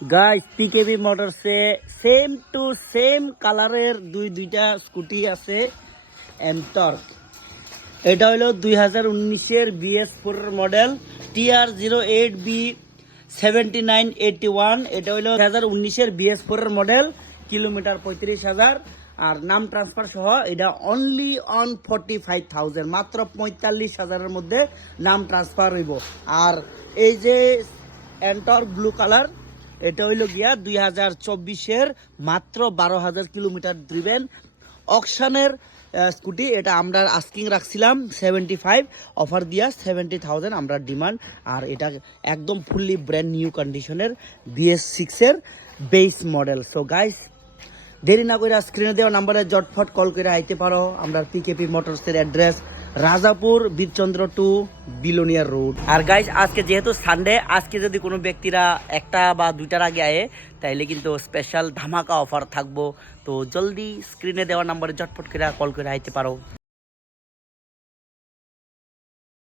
Guys PKB মোটরসে same to same কালারের দুইটা স্কুটি আছে এন্টর্ক। এটা হলো 2019-এর BS4 মডেল TR08B 7981। এটা হলো 2019-এর BS4 মডেল, কিলোমিটার 35,000 আর নাম ট্রান্সফার সহ। এটা অনলি অন 45,000, মাত্র 45,000-এর মধ্যে নাম ট্রান্সফার হইব। আর এই যে এন্টর্ক ব্লু কালার, এটা হইল গিয়া 2024-এর মাত্র 12,000 কিলোমিটার ড্রিভেন অকশনের স্কুটি। এটা আমরা আস্কিং রাখছিলাম 75, অফার দিয়া 70,000 আমরা ডিমান্ড। আর এটা একদম ফুললি ব্র্যান্ড নিউ কন্ডিশনের BS6-এর বেস মডেল। সো গাইস, দেরি না করে স্ক্রিনে দেওয়া নাম্বারে জটফট কল করে আইতে পারো। আমরা পিকেপি মোটরসের অ্যাড্রেস রাজাপুর বীরচন্দ্র 2 বিলোনিয়ার রোড। আর গাইস, আজকে যেহেতু সানডে, আজকে যদি কোনো ব্যক্তিরা একটা বা দুইটার আগে আয়ে তাইলে কিন্তু স্পেশাল ধামাকা অফার থাকবো। তো জলদি স্ক্রিনে দেওয়া নাম্বারে জটফট করে কল করে আইতে পারো।